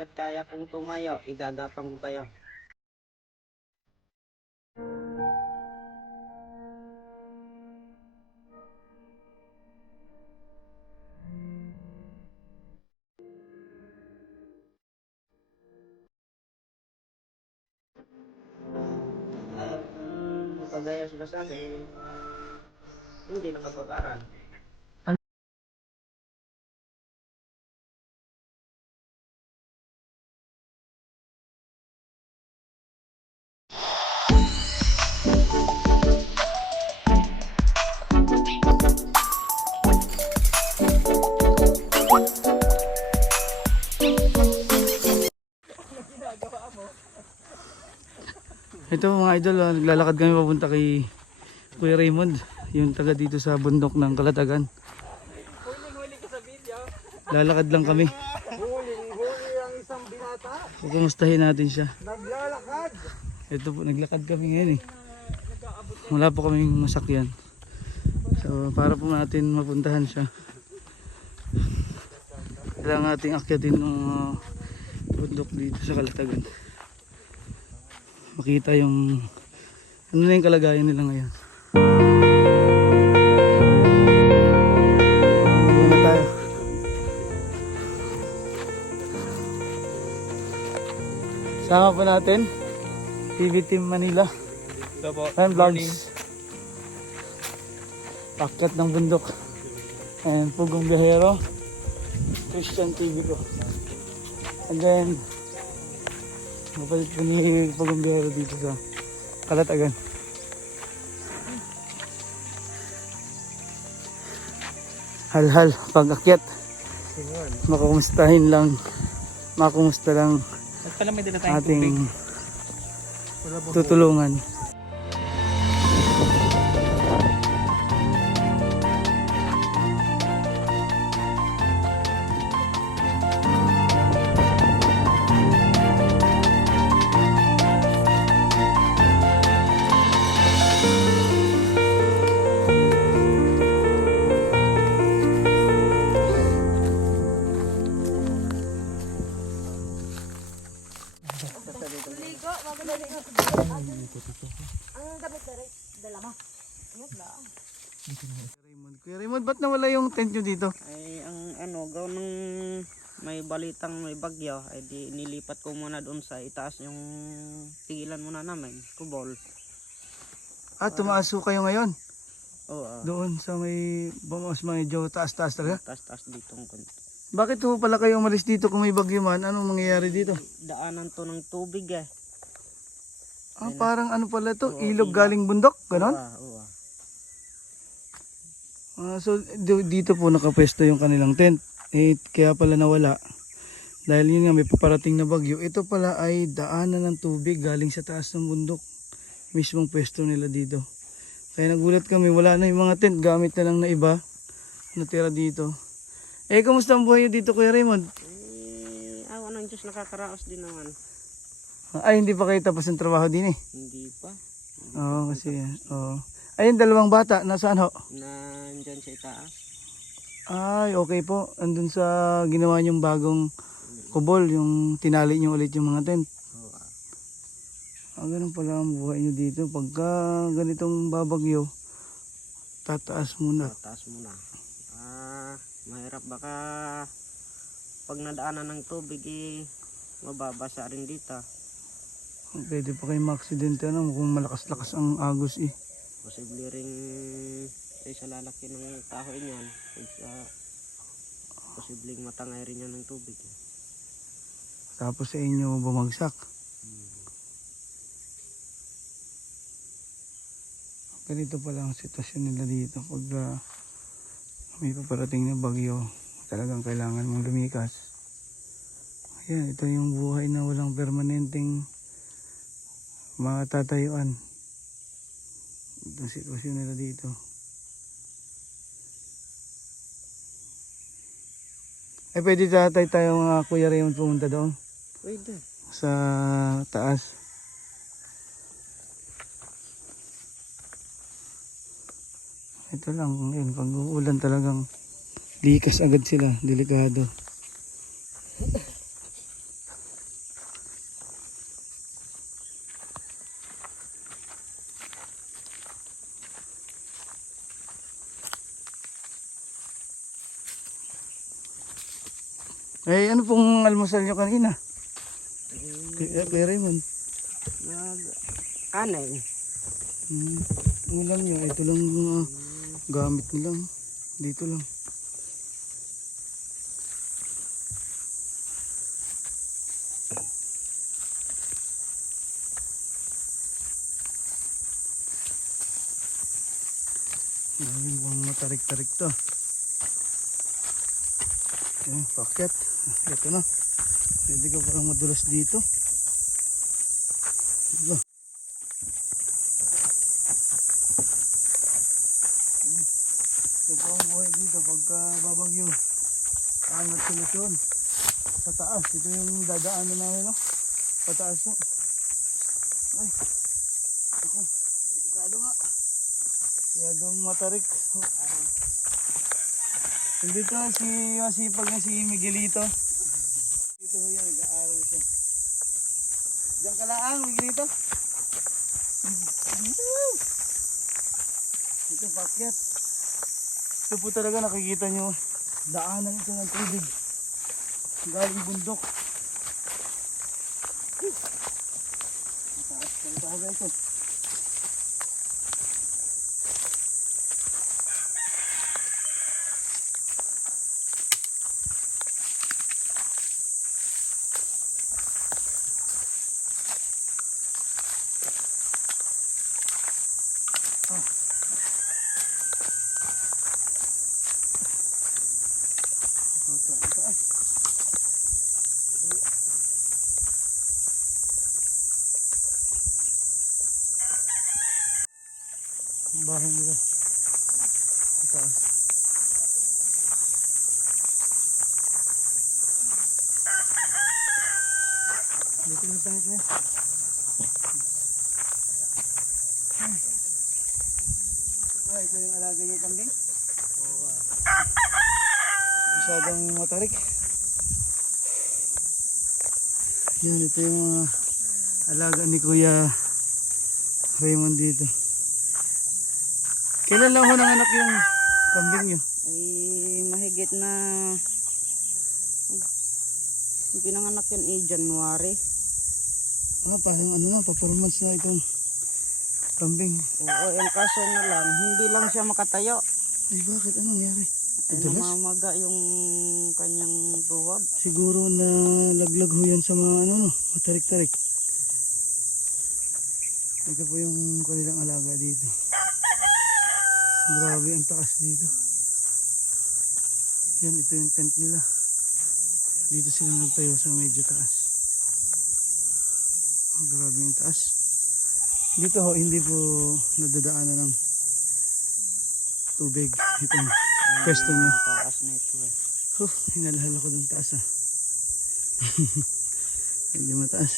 Hanggat kaya kong tumayo, igagapang ko kayo. Pagaya sila sa akin, hindi nakapag-aral. Ito mga idol, naglalakad kami papunta kay Kuya Raymond, yung taga dito sa bundok ng Kalatagan. Lalakad lang kami. Huling-huli ang isang binata. Kumustahin natin siya. Naglalakad. Ito po, naglakad kami ngayon eh. Wala po kaming masakyan. So para po natin mapuntahan siya, kailangan nating akyatin ng bundok dito sa Kalatagan. Makita yung ano na yung kalagayan nila ngayon. Muna tayo. Sama po natin TV Team Manila and vlogs. Pakyat ng bundok and Pugong Biyahero, Christian TV ko. And then mapalit po ni Pugong Biyahero dito sa Kalatagan. Hal-hal pag-akyat, makumusta lang ating tutulungan. Kuya Raymond, ba't nawala yung tent nyo dito? Ay, gaw nung may balitang may bagyo, ay di nilipat ko muna doon sa itaas yung tigilan muna namin, kubol. Tumaas ho kayo ngayon? Oo, Doon sa mas medyo taas-taas talaga? taas-taas dito ang konti. Bakit ho pala kayo umalis dito kung may bagyo man? Anong mangyayari dito? Daanan to ng tubig eh. Parang ano pala to? Oo, Ilog ilog. galing bundok? Ganon? Oo. So dito po nakapwesto yung kanilang tent. Kaya pala nawala. Dahil yun nga may paparating na bagyo. Ito pala ay daanan ng tubig galing sa taas ng bundok. Mismong pwesto nila dito. Kaya nagulat kami, wala na yung mga tent. Gamit na lang na iba. Natira dito. Kamusta ang buhay dito Kuya Raymond? Awan ng Diyos, nakakaraos din naman. Hindi pa kayo tapos ng trabaho din eh. Hindi pa. Oo, kasi ayun, dalawang bata, nasaan ho? Nandyan sa itaas. Ay, okay po. Andun sa ginawa niyong bagong kubol, yung tinali niyo ulit yung mga tent. Oo. Ganun pala ang buhay niyo dito. Pagka ganitong babagyo, tataas muna. Taas muna. Mahirap baka pag nadaanan ng tubig mababasa rin dito. Pwede pa kayo ma-aksidente kung malakas-lakas ang agos eh. Posible rin sa lalaki ng kahoy niyan. Posibleng matangay rin yan ng tubig. Tapos sa inyo bumagsak. Ganito pala ang sitwasyon nila dito. Pag may paparating na bagyo, talagang kailangan mong lumikas. Ayan, ito yung buhay na walang permanenteng matatayuan. Ito ang sitwasyon nila dito. Pwede tayo mga Kuya Raymond pumunta doon? Pwede. Sa taas. Ito lang, yun, pag uulan talagang likas agad sila, delikado. Eh, ano pong almusal nyo kanina? Kay Raymond. Kanay. Ulam nyo, ito lang gamit nilang. Dito lang. Maraming buwang matarik-tarik to. Ayan, paket. Ito na. Pwede ka parang madulas dito. Diba? Ito po ang buhay dito pagka babagyo. Ang solusyon sa taas. Ito yung dadaanan namin, no? Pataas, no? Ay. Ako. Delikado nga. Masyadong matarik. Nandito si masipag na si Miguelito. Dito ho yan, nag-aaral siya. Diyan ka lang, Miguelito. Ito, pakyat. Ito po talaga nakikita nyo. Daanan ito ng tubig. Galing bundok. Mataas na talaga ito. Taas. Bahay nila. Taas. Dito na tayo kaya. Ito yung alaga niyo kambing? Oo. Masyadong matarik. Yan, ito yung mga alaga ni Kuya Raymond dito. Kailan lang ho nanganak yung kambing nyo? Ay mahigit na pinanganak yan January. Parang ano na, pa-4 months na itong kambing. Oo, yung kaso na lang, hindi lang siya makatayo. Ay, bakit? Anong nangyari? Ay namamaga yung kanyang tuhod. Siguro na laglag ho yan sa mga ano, no, matarik-tarik. Ito po yung kanilang alaga dito. Grabe ang taas dito. Yan, ito yung tent nila. Dito sila nagtayo sa medyo taas. Grabe yung taas. Dito ho, hindi po nadadaanan ng tubig. Itong pwesto nyo. Taas na ito eh. Hinalahal ako dun taas ah. Hindi mataas.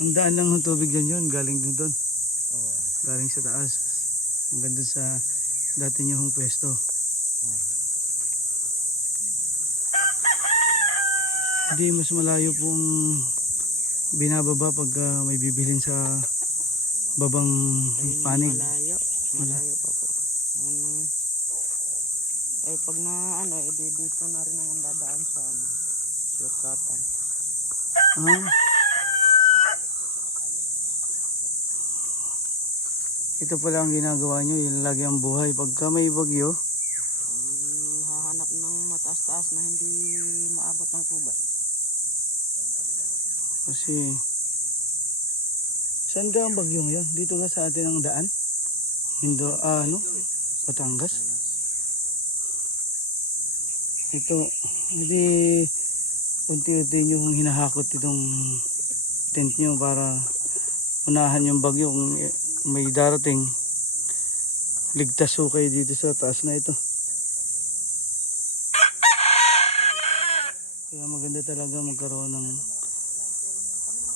Ang daan lang ng tubig dyan yun, galing dun doon. Oo. Galing sa taas. Hanggang dun sa dati nyo hong pwesto. Hindi, mas malayo pong binababa pag may bibilin sa babang panig. Malayo. Malayo pa po. Ay pag na ano, edi dito na rin naman dadaan sa ano, shortcutan. Ito pala ang ginagawa nyo, yung lagi ang buhay. Pagka may bagyo, Ay hahanap ng mataas-taas na hindi maabot ng tubig. kasi saan ka ang bagyo ngayon? Dito ka sa atin ang daan? Batangas? Ito, hindi unti-unti nyo hinahakot itong tent nyo para unahan yung bagyo kung may darating. Ligtas ho kayo dito sa taas na ito. Kaya maganda talaga magkaroon ng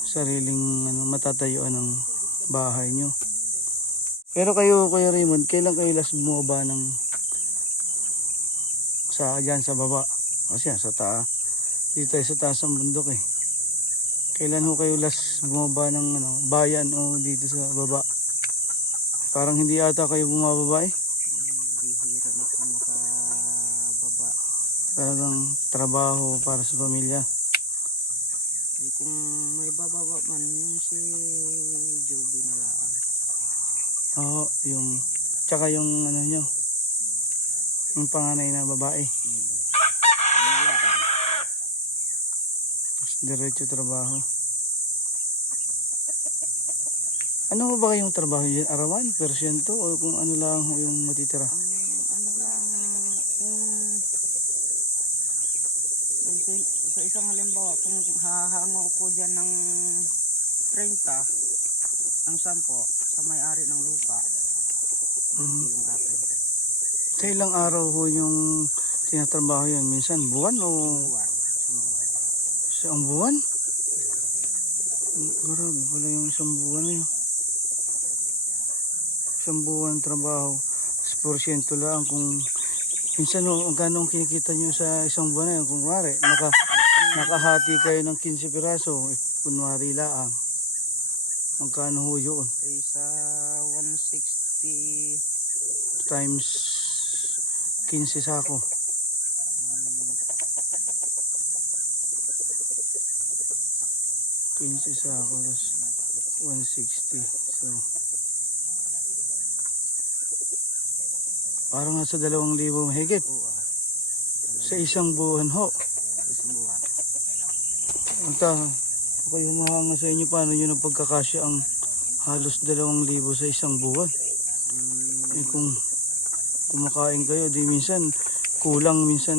sariling matatayuan ng bahay nyo. Pero kayo, Kuya Raymond, kailan kayo last bumaba ng dyan sa baba? Kasi sa taas. Dito tayo sa taas ng bundok eh. Kailan ho kayo last bumaba ng bayan o dito sa baba? Parang hindi ata kayo bumababa eh. Bihira na po makababa. Talagang trabaho para sa pamilya. Kung may bababa man, yung si Joby na lang. Oo, yung tsaka yung ano nyo, yung panganay na babae. Tapos diretso trabaho. Ano ho ba kayong trabaho yun? Arawan, persyento o kung ano lang ho yung matitira? Ano lang, sa isang halimbawa, kung hahango ko dyan ng 30, ang 10 sa may-ari ng lupa, yung akin. Sa ilang araw ho yung tinatrabaho yan? Minsan buwan o Buwan. isang buwan? Grabe pala yung isang buwan na yun. Isang buwan trabaho. Porsyento lang kung minsan ho, magkano ang kinikita nyo sa isang buwan na yun. Kung wari, nakahati kayo ng 15 piraso, kunwari lang. Magkano ho yun? Ay sa 160, Times 15 sako. 15 sako, tapos 160. So, parang nasa 2,000 mahigit. oo, Sa isang buwan ho. isang buwan. Anta, ako yung mahanga sa inyo, paano nyo na pagkakasya ang halos 2,000 sa isang buwan? Eh kung kumakain kayo, di minsan kulang, minsan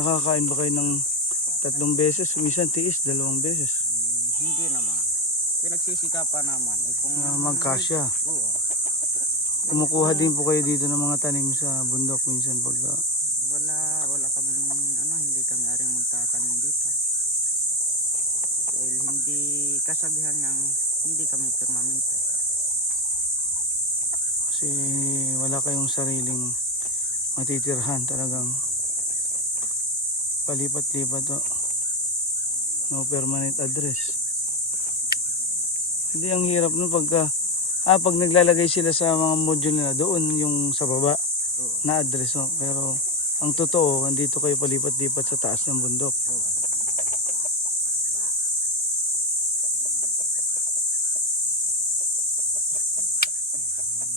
nakakain ba kayo ng 3 beses, minsan tiis 2 beses. Hindi naman. Pinagsisikapan naman. Kung Magkasya. oo. Kumukuha din po kayo dito ng mga tanim sa bundok minsan pag Wala kaming hindi kami aring magtatanim dito. Dahil hindi kasabihan ng hindi kami permanente. kasi wala kayong sariling matitirhan, talagang palipat-lipat to. No permanent address. Hindi, ang hirap nun pag naglalagay sila sa mga module nila doon yung sa baba Oo. na address. Oh. Pero ang totoo, andito kayo palipat-lipat sa taas ng bundok. Oo.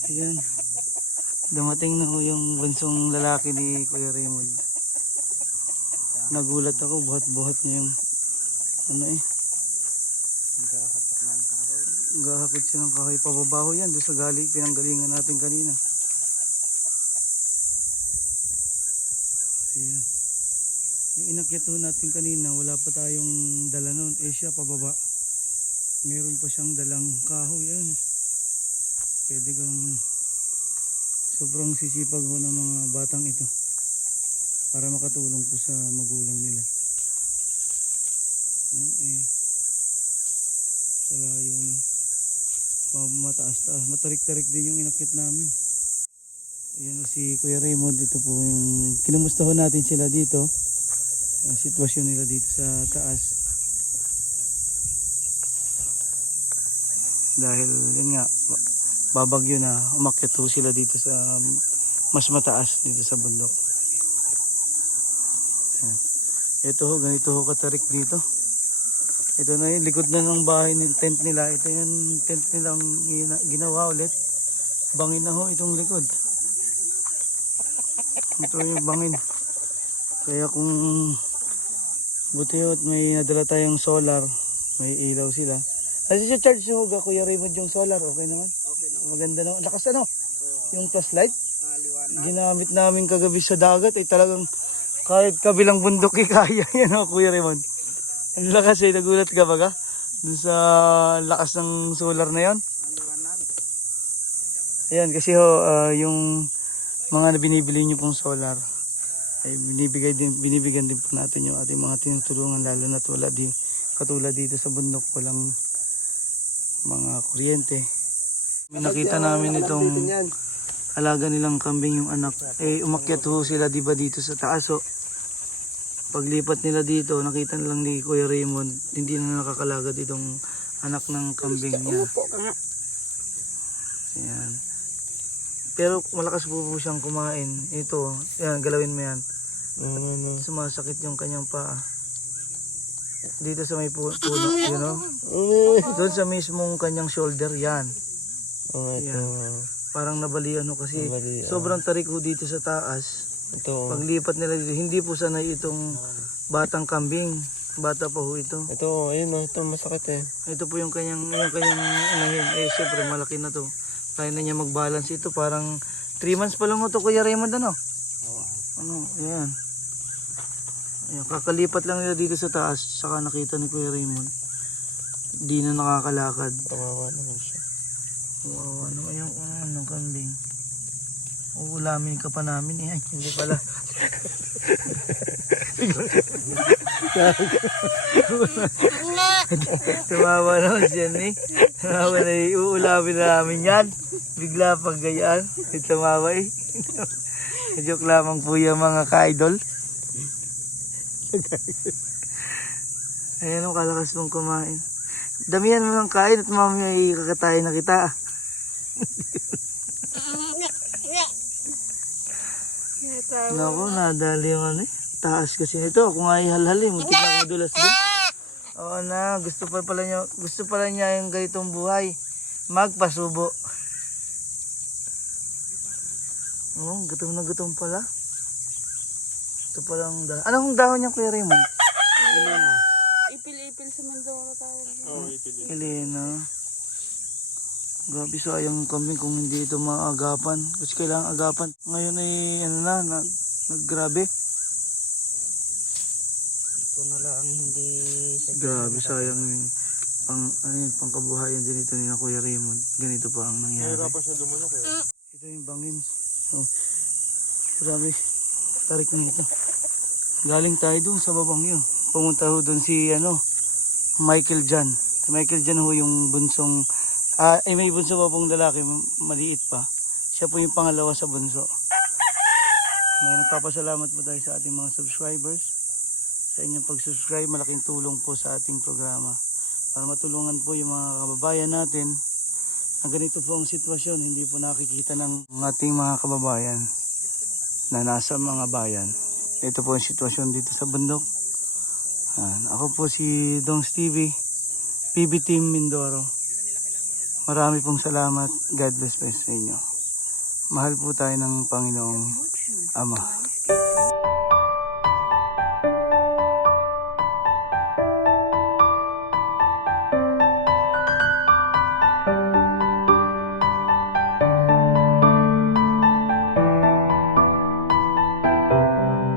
Ayan. Dumating na ho yung bunsong lalaki ni Kuya Raymond. Nagulat ako, buhat-buhat niya yung Nagkakapot ng kahoy. gahakot siya ng kahoy. Pababaho yan doon sa pinanggalingan natin kanina. Ayan. Yung inakyat ho natin kanina, wala pa tayong dala nun. Eh siya pababa. Meron pa siyang dalang kahoy. Ayan. Pwede kang sobrang sisipag ho ng mga batang ito para makatulong po sa magulang nila. Sa layo na. Mataas-taas. Matarik-tarik din yung inakyat namin. Ayan o si Kuya Raymond. Ito po yung kinumusta ho natin sila dito. Ang sitwasyon nila dito sa taas. Dahil yun nga, babagyo na, umakyat ho sila dito sa mas mataas dito sa bundok. Ayan. Ito ho, ganito ho katarik dito. Ito na yung likod na ng bahay ng tent nila. Ito yung tent nilang ginawa ulit. Bangin na ho itong likod. Ito yung bangin. Kaya kung buti ho at may nadala tayong solar, may ilaw sila. Kasi sa charge ho, Kuya Raymond, yung solar, okay naman? Okay naman. Maganda naman. Lakas ano? Yung flashlight. Liwanag. Ginamit namin kagabi sa dagat. Ay talagang kahit kabilang bundok kaya yan o Kuya Raymond. Ang lakas eh, nagulat ka ba ka? Dun sa lakas ng solar na yon. Liwanag. Ayan, kasi ho, yung mga binibili nyo pong solar, ay binibigyan din po natin yung ating mga tinutulungan, lalo na katulad dito sa bundok, walang mga kuryente. May nakita namin itong alaga nilang kambing, yung anak. Umakyat ho sila diba dito sa taas. Paglipat nila dito, nakita nilang ni Kuya Raymond, hindi na nakakalagad itong anak ng kambing niya. Ayan. Pero malakas po siyang kumain. Ito, yan, galawin mo yan. Sumasakit yung kanyang paa. Dito sa may puno, you know? Doon sa mismong kanyang shoulder, yan. Yan. Parang nabalian ho kasi sobrang tarik ho dito sa taas. Paglipat nila dito, hindi po sanay itong batang kambing. Bata pa ho ito. Ito, ayun o, ito masakit eh. Ito po yung kanyang inahin. Syempre malaki na to. Kaya na niya mag-balance ito. Parang 3 months pa lang ho to, Kuya Raymond, ano? Ano, ayan. Ayan, kakalipat lang nila dito sa taas. Saka nakita ni Kuya Raymond. Di na nakakalakad. Kawawa naman siya. Wow, ano yung ng kambing? Uulamin ka pa namin eh. Ay, hindi pala. Tumawa naman siya eh. Tumawa na uulamin na namin yan. Bigla pag gayaan. Tumawa eh. Joke lamang po yung mga ka-idol. Ayan o, kalakas mong kumain. Damihan mo ng kain at mamaya ikakatayin na kita. Naku, nadali yung ano eh. Taas kasi nito. Ako nga ihalhali. Muntik na madulas din. Oo na, gusto pala niya yung ganitong buhay. Magpasubo. Oo, gutom na gutom pala. Ito palang dahon. Anong dahon niya, Kuya Raymond? Ipil-ipil sa Mindoro tawag. Elena. Grabe, sayang yung kambing kung hindi ito maagapan. Kasi kailangan agapan. Ngayon ay ano na, naggrabe. Ito na lang hindi sa Grabe, sayang yung pangkabuhayan din ito ni Kuya Raymond. Ganito pa ang nangyari. Nahirapan siya lumunok eh. Ito yung bangin. So, grabe, tarik na ito. Galing tayo doon sa babang yun. Pumunta ho doon si Michael Jan. Si Michael Jan ho yung bunsong, may bunso pa pong lalaki, maliit pa. Siya po yung pangalawa sa bunso. Ngayon, nagpapasalamat po tayo sa ating mga subscribers. Sa inyong pag-subscribe, malaking tulong po sa ating programa. Para matulungan po yung mga kababayan natin. Ang ganito po ang sitwasyon, hindi po nakikita ng ating mga kababayan na nasa mga bayan. Ito po ang sitwasyon dito sa bundok. Ako po si Dong Stevie, PB Team Mindoro. Marami pong salamat. God bless po sa inyo. Mahal po tayo ng Panginoong Ama.